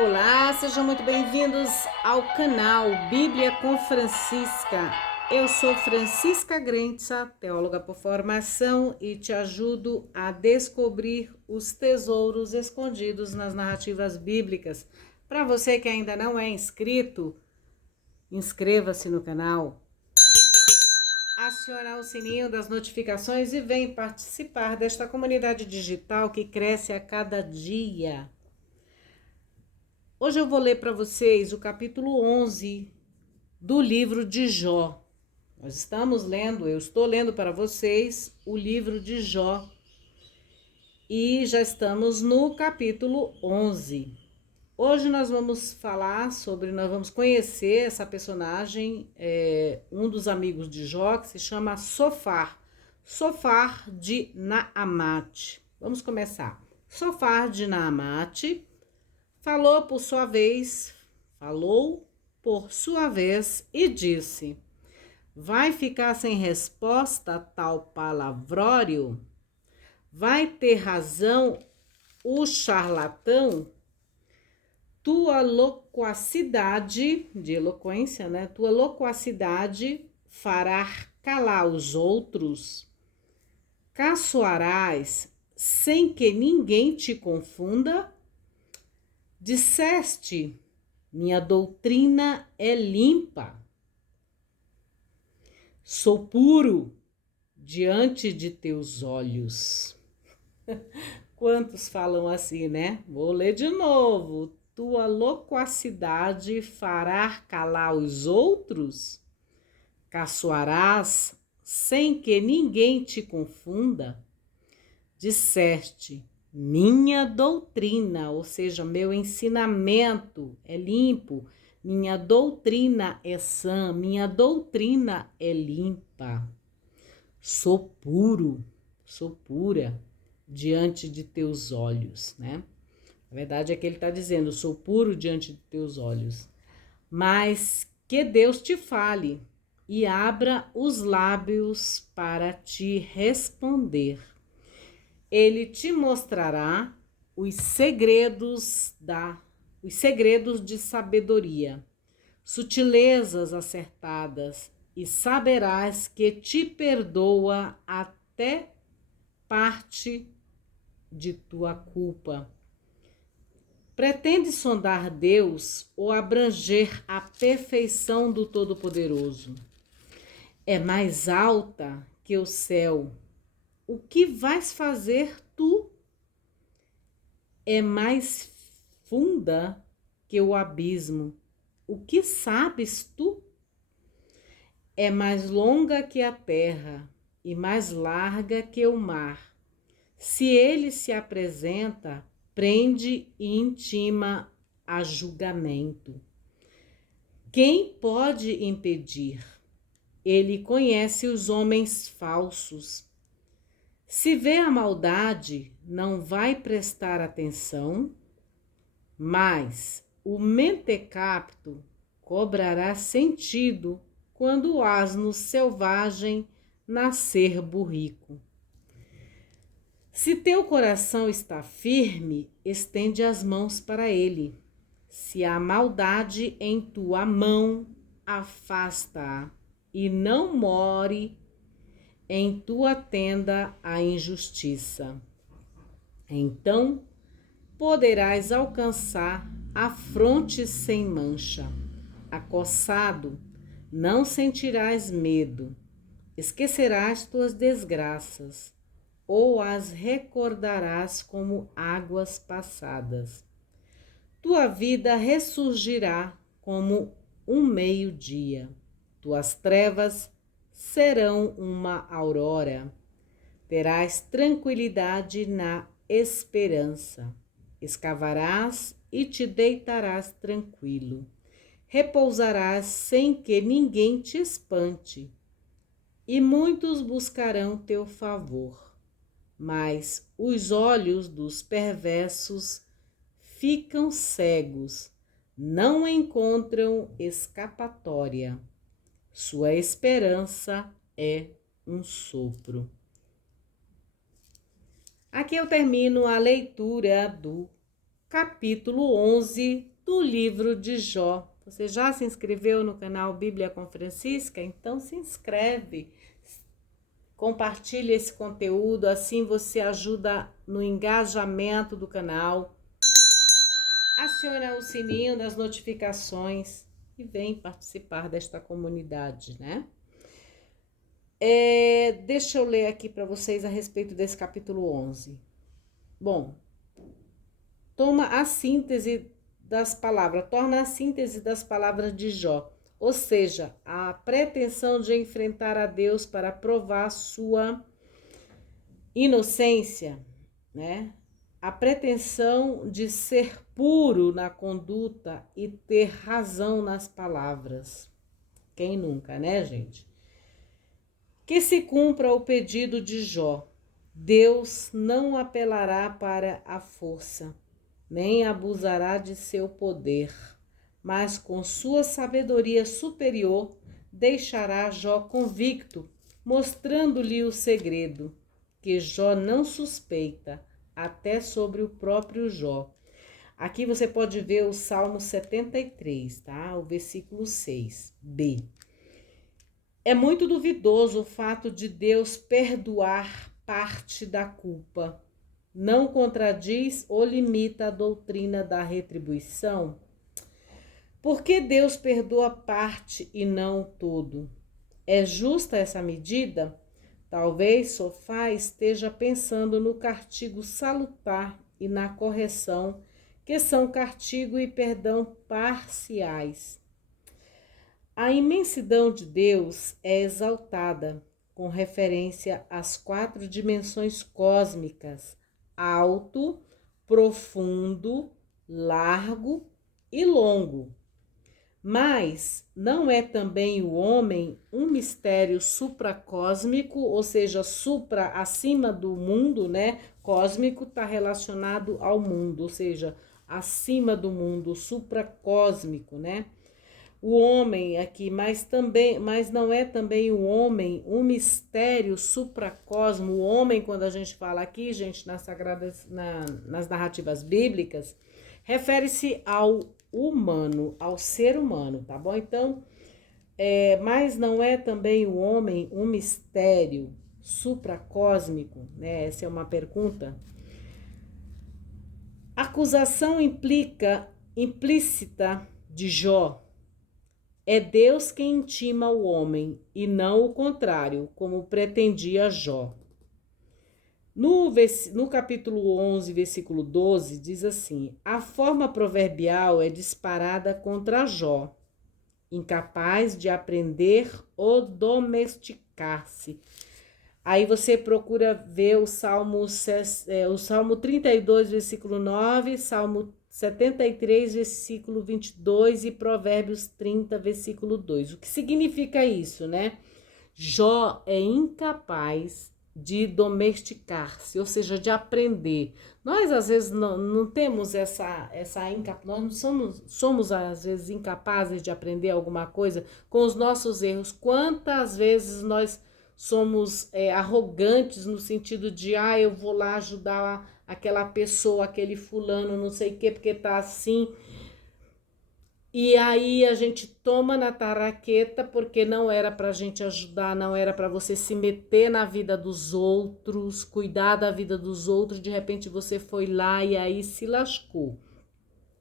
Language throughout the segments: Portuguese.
Olá, sejam muito bem-vindos ao canal Bíblia com Francisca. Eu sou Francisca Grenza, teóloga por formação, e te ajudo a descobrir os tesouros escondidos nas narrativas bíblicas. Para você que ainda não é inscrito, inscreva-se no canal, acionar o sininho das notificações e vem participar desta comunidade digital que cresce a cada dia. Hoje eu vou ler para vocês o capítulo 11 do livro de Jó. Eu estou lendo para vocês o livro de Jó e já estamos no capítulo 11. Hoje nós vamos conhecer essa personagem, um dos amigos de Jó, que se chama Sofar de Naamate. Vamos começar. Sofar de Naamate falou por sua vez e disse: vai ficar sem resposta tal palavrório? Vai ter razão o charlatão? Tua loquacidade, de eloquência, né? Tua loquacidade fará calar os outros? Caçoarás sem que ninguém te confunda? Disseste, minha doutrina é limpa. Sou puro diante de teus olhos. Quantos falam assim, né? Vou ler de novo. Tua loquacidade fará calar os outros? Caçoarás sem que ninguém te confunda? Disseste, minha doutrina, ou seja, meu ensinamento é limpo, minha doutrina é sã, minha doutrina é limpa. Sou puro, sou pura diante de teus olhos, né? A verdade é que ele está dizendo, sou puro diante de teus olhos. Mas que Deus te fale e abra os lábios para te responder. Ele te mostrará os segredos de sabedoria, sutilezas acertadas, e saberás que te perdoa até parte de tua culpa. Pretende sondar Deus ou abranger a perfeição do Todo-Poderoso? É mais alta que o céu. O que vais fazer tu? É mais funda que o abismo. O que sabes tu? É mais longa que a terra e mais larga que o mar. Se ele se apresenta, prende e intima a julgamento. Quem pode impedir? Ele conhece os homens falsos. Se vê a maldade, não vai prestar atenção, mas o mentecapto cobrará sentido quando o asno selvagem nascer burrico. Se teu coração está firme, estende as mãos para ele. Se há maldade em tua mão, afasta-a, e não more em tua tenda a injustiça. Então poderás alcançar a fronte sem mancha. Acossado, não sentirás medo. Esquecerás tuas desgraças, ou as recordarás como águas passadas. Tua vida ressurgirá como um meio-dia. Tuas trevas serão uma aurora. Terás tranquilidade na esperança. Escavarás e te deitarás tranquilo. Repousarás sem que ninguém te espante. E muitos buscarão teu favor. Mas os olhos dos perversos ficam cegos, não encontram escapatória. Sua esperança é um sopro. Aqui eu termino a leitura do capítulo 11 do livro de Jó. Você já se inscreveu no canal Bíblia com Francisca? Então se inscreve, compartilhe esse conteúdo, assim você ajuda no engajamento do canal. Aciona o sininho das notificações e vem participar desta comunidade, né? Deixa eu ler aqui para vocês a respeito desse capítulo 11. Bom, torna a síntese das palavras de Jó, ou seja, a pretensão de enfrentar a Deus para provar sua inocência, né? A pretensão de ser puro na conduta e ter razão nas palavras. Quem nunca, né, gente? Que se cumpra o pedido de Jó. Deus não apelará para a força, nem abusará de seu poder, mas com sua sabedoria superior deixará Jó convicto, mostrando-lhe o segredo, que Jó não suspeita, até sobre o próprio Jó. Aqui você pode ver o Salmo 73, tá? O versículo 6b. É muito duvidoso o fato de Deus perdoar parte da culpa. Não contradiz ou limita a doutrina da retribuição? Por que Deus perdoa parte e não todo? É justa essa medida? Talvez Sofá esteja pensando no castigo salutar e na correção, que são castigo e perdão parciais. A imensidão de Deus é exaltada com referência às 4 dimensões cósmicas: alto, profundo, largo e longo. Mas não é também o homem um mistério supracósmico, ou seja, supra, acima do mundo, né? Cósmico está relacionado ao mundo, ou seja, acima do mundo, supracósmico, né? O homem aqui, mas não é também o homem um mistério supracosmo. O homem, quando a gente fala aqui, gente, nas narrativas bíblicas, refere-se ao humano, ao ser humano, tá bom? Então, mas não é também o homem um mistério supracósmico, né? Essa é uma pergunta. Acusação implícita de Jó. É Deus quem intima o homem e não o contrário, como pretendia Jó. No capítulo 11, versículo 12, diz assim: a forma proverbial é disparada contra Jó, incapaz de aprender ou domesticar-se. Aí você procura ver o Salmo 32, versículo 9, Salmo 73, versículo 22 e Provérbios 30, versículo 2. O que significa isso, né? Jó é incapaz de domesticar-se, ou seja, de aprender. Nós, às vezes, não temos essa nós não somos, às vezes, incapazes de aprender alguma coisa com os nossos erros. Quantas vezes nós somos arrogantes no sentido de, eu vou lá ajudar aquela pessoa, aquele fulano, não sei o quê, porque tá assim. E aí a gente toma na taraqueta porque não era pra gente ajudar, não era pra você se meter na vida dos outros, cuidar da vida dos outros, de repente você foi lá e aí se lascou,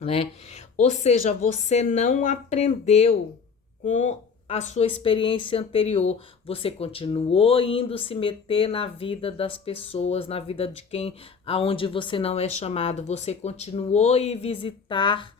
né? Ou seja, você não aprendeu com a sua experiência anterior, você continuou indo se meter na vida das pessoas, na vida de quem, aonde você não é chamado, você continuou a ir visitar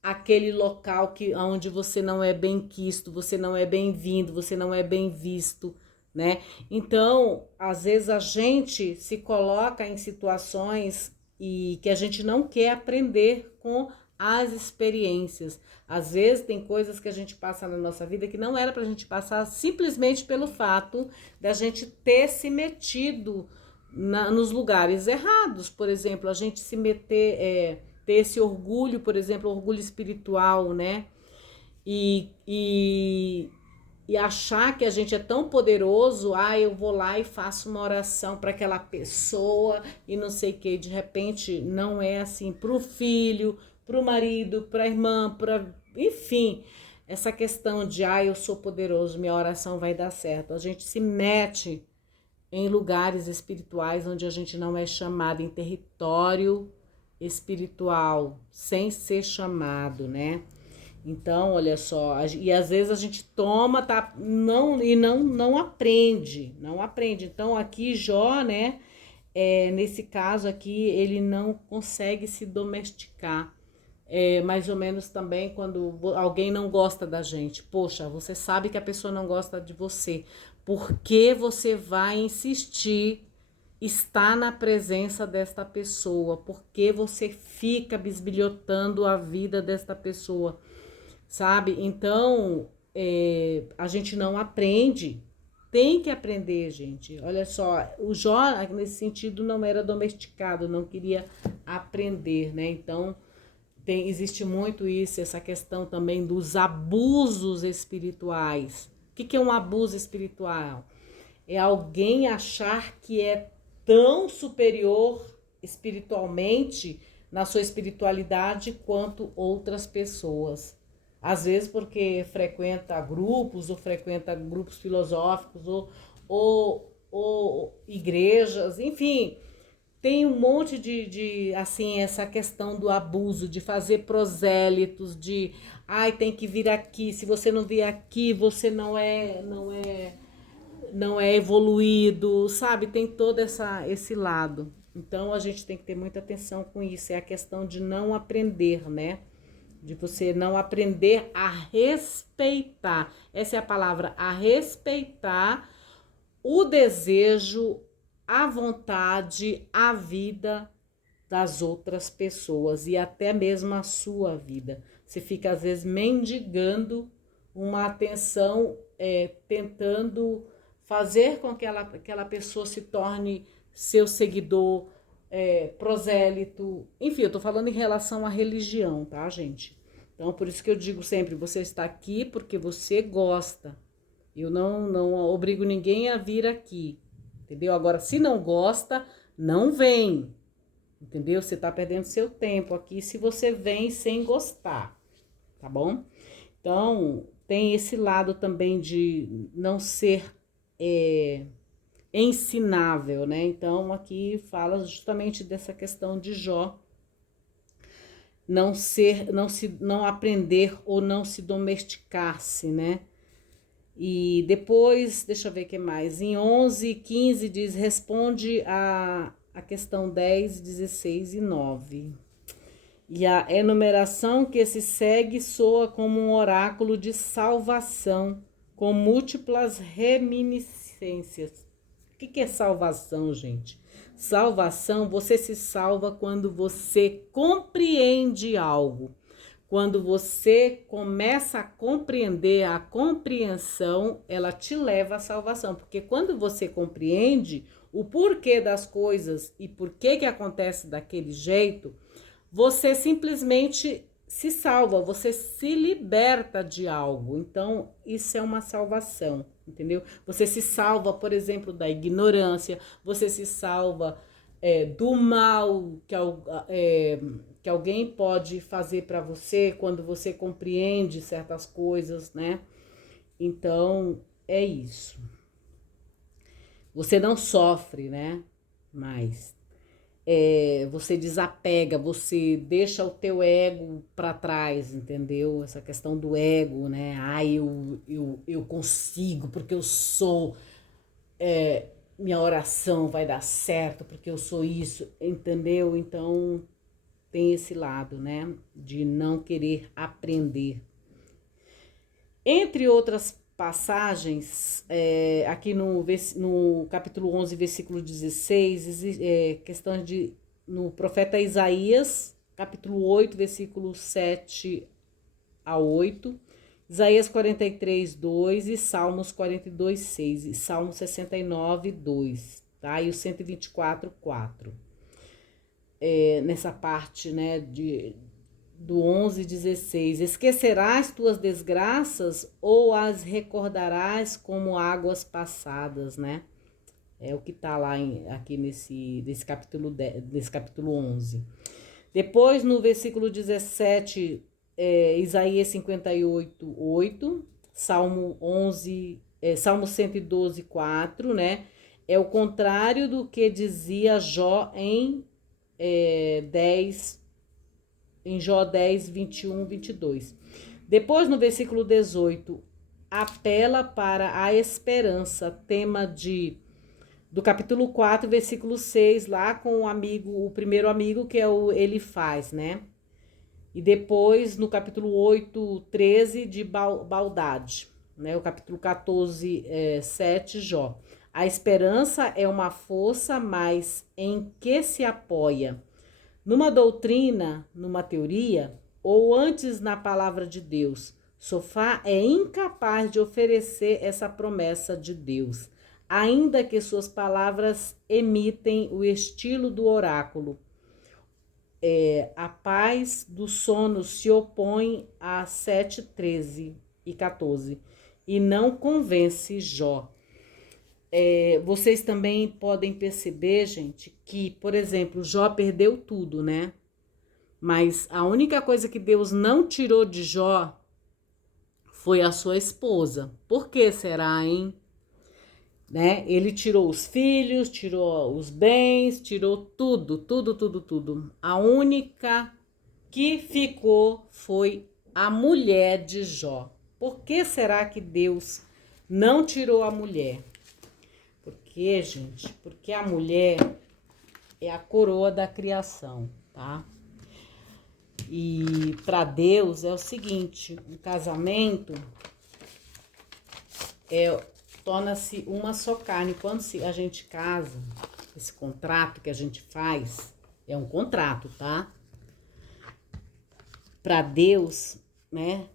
aquele local onde você não é bem quisto, você não é bem-vindo, você não é bem visto, né? Então, às vezes a gente se coloca em situações e que a gente não quer aprender com as experiências. Às vezes tem coisas que a gente passa na nossa vida que não era pra gente passar simplesmente pelo fato da gente ter se metido nos lugares errados. Por exemplo, a gente se meter... ter esse orgulho, por exemplo, orgulho espiritual, né? E e achar que a gente é tão poderoso, eu vou lá e faço uma oração para aquela pessoa e não sei o que, de repente não é assim para o filho, para o marido, para a irmã, enfim, essa questão de eu sou poderoso, minha oração vai dar certo. A gente se mete em lugares espirituais onde a gente não é chamado, em território espiritual, sem ser chamado, né? Então, olha só, e às vezes a gente toma, tá, não aprende, não aprende. Então, aqui Jó, né, nesse caso aqui, ele não consegue se domesticar. Mais ou menos também quando alguém não gosta da gente. Poxa, você sabe que a pessoa não gosta de você. Por que você vai insistir estar na presença desta pessoa? Por que você fica bisbilhotando a vida desta pessoa? Sabe? Então, a gente não aprende. Tem que aprender, gente. Olha só, o Jó, nesse sentido, não era domesticado, não queria aprender, né? Então, existe muito isso, essa questão também dos abusos espirituais. O que é um abuso espiritual? É alguém achar que é tão superior espiritualmente, na sua espiritualidade, quanto outras pessoas. Às vezes porque frequenta grupos, ou frequenta grupos filosóficos, ou igrejas, enfim, tem um monte assim, essa questão do abuso, de fazer prosélitos, tem que vir aqui, se você não vir aqui, você não é evoluído, sabe? Tem todo esse lado. Então a gente tem que ter muita atenção com isso, é a questão de não aprender, né? De você não aprender a respeitar, essa é a palavra, a respeitar o desejo, a vontade, a vida das outras pessoas e até mesmo a sua vida. Você fica às vezes mendigando uma atenção, tentando fazer com que aquela pessoa se torne seu seguidor, prosélito. Enfim, eu tô falando em relação à religião, tá, gente? Então, por isso que eu digo sempre, você está aqui porque você gosta. Eu não obrigo ninguém a vir aqui, entendeu? Agora, se não gosta, não vem, entendeu? Você tá perdendo seu tempo aqui se você vem sem gostar, tá bom? Então, tem esse lado também de não ser ensinável, né? Então, aqui fala justamente dessa questão de Jó, não aprender ou não se domesticar-se, né? E depois, deixa eu ver o que mais, em 11 e 15 diz, responde a questão 10, 16 e 9. E a enumeração que se segue soa como um oráculo de salvação, com múltiplas reminiscências. O que é salvação, gente? Salvação, você se salva quando você compreende algo. Quando você começa a compreender, a compreensão, ela te leva à salvação. Porque quando você compreende o porquê das coisas e por que acontece daquele jeito, você simplesmente se salva, você se liberta de algo. Então, isso é uma salvação, entendeu? Você se salva, por exemplo, da ignorância, você se salva do mal que alguém pode fazer para você quando você compreende certas coisas, né? Então, é isso. Você não sofre, né? Mas você desapega, você deixa o teu ego para trás, entendeu? Essa questão do ego, né? Eu consigo porque eu sou, minha oração vai dar certo porque eu sou isso, entendeu? Então tem esse lado, né? De não querer aprender. Entre outras passagens, aqui no capítulo 11, versículo 16, questão no profeta Isaías, capítulo 8, versículo 7 a 8, Isaías 43, 2 e Salmos 42, 6 e Salmo 69, 2, tá? E o 124, 4. Nessa parte, né, do 11:16. Esquecerás tuas desgraças ou as recordarás como águas passadas, né? É o que está lá aqui nesse capítulo 11. Depois, no versículo 17, Isaías 58:8, Salmo 112:4, né? É o contrário do que dizia Jó em Jó 10, 21, 22. Depois, no versículo 18, apela para a esperança, tema do capítulo 4, versículo 6, lá com o primeiro amigo, que é o Elifaz, né? E depois, no capítulo 8, 13, de Baldade, né? O capítulo 14, 7, Jó. A esperança é uma força, mas em que se apoia? Numa doutrina, numa teoria, ou antes na palavra de Deus? Sofá é incapaz de oferecer essa promessa de Deus, ainda que suas palavras emitem o estilo do oráculo. A paz do sono se opõe a 7, 13 e 14 e não convence Jó. Vocês também podem perceber, gente, que, por exemplo, Jó perdeu tudo, né? Mas a única coisa que Deus não tirou de Jó foi a sua esposa. Por que será, hein? Né? Ele tirou os filhos, tirou os bens, tirou tudo, tudo, tudo, tudo. A única que ficou foi a mulher de Jó. Por que será que Deus não tirou a mulher? Porque, gente, porque a mulher é a coroa da criação, tá? E para Deus é o seguinte, o casamento torna-se uma só carne. Quando a gente casa, esse contrato que a gente faz é um contrato, tá? Para Deus, né?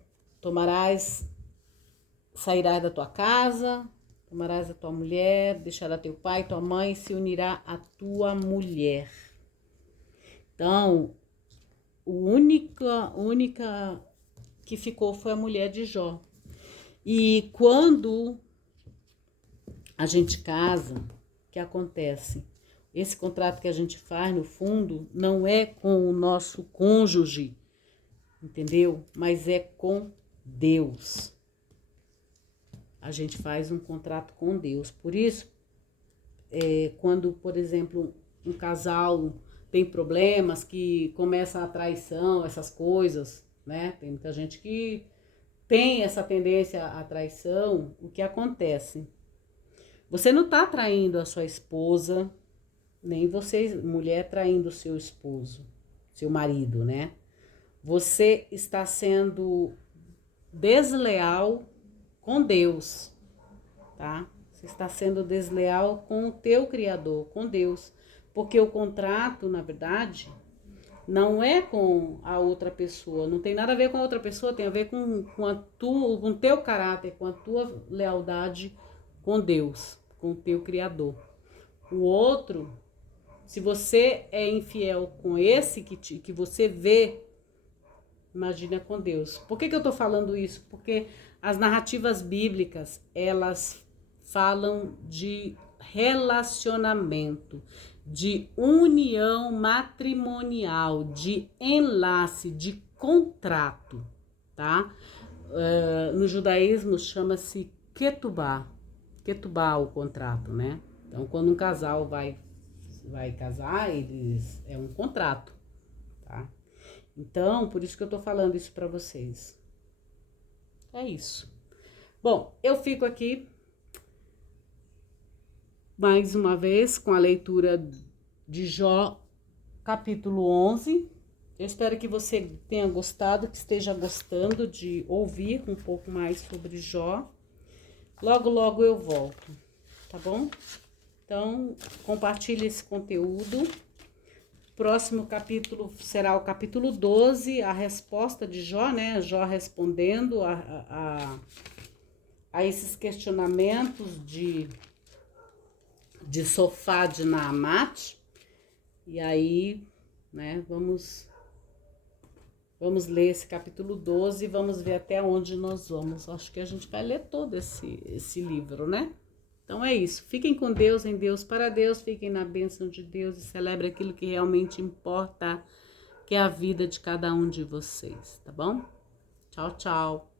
Sairás da tua casa, tomarás a tua mulher, deixará teu pai, tua mãe, se unirá à tua mulher. Então, única que ficou foi a mulher de Jó. E quando a gente casa, o que acontece? Esse contrato que a gente faz, no fundo, não é com o nosso cônjuge, entendeu? Mas é com Deus. A gente faz um contrato com Deus. Por isso, quando, por exemplo, um casal tem problemas, que começa a traição, essas coisas, né? Tem muita gente que tem essa tendência à traição. O que acontece? Você não está traindo a sua esposa, nem você, mulher, traindo o seu esposo, seu marido, né? Você está sendo desleal com Deus, tá? Você está sendo desleal com o teu Criador, com Deus. Porque o contrato, na verdade, não é com a outra pessoa, não tem nada a ver com a outra pessoa, tem a ver com o teu caráter, com a tua lealdade com Deus, com o teu Criador. O outro, se você é infiel com esse que você vê, imagina com Deus. Por que eu tô falando isso? Porque as narrativas bíblicas, elas falam de relacionamento, de união matrimonial, de enlace, de contrato, tá? No judaísmo chama-se ketubá, o contrato, né? Então, quando um casal vai casar, é um contrato, tá? Então, por isso que eu tô falando isso para vocês. É isso. Bom, eu fico aqui mais uma vez com a leitura de Jó, capítulo 11. Eu espero que você tenha gostado, que esteja gostando de ouvir um pouco mais sobre Jó. Logo, logo eu volto, tá bom? Então, compartilhe esse conteúdo. Próximo capítulo será o capítulo 12, a resposta de Jó, né? Jó respondendo a esses questionamentos de Sofá de Naamate. E aí, né, vamos Vamos ler esse capítulo 12 e vamos ver até onde nós vamos. Acho que a gente vai ler todo esse livro, né? Então é isso. Fiquem com Deus, em Deus, para Deus. Fiquem na bênção de Deus e celebrem aquilo que realmente importa, que é a vida de cada um de vocês, tá bom? Tchau, tchau.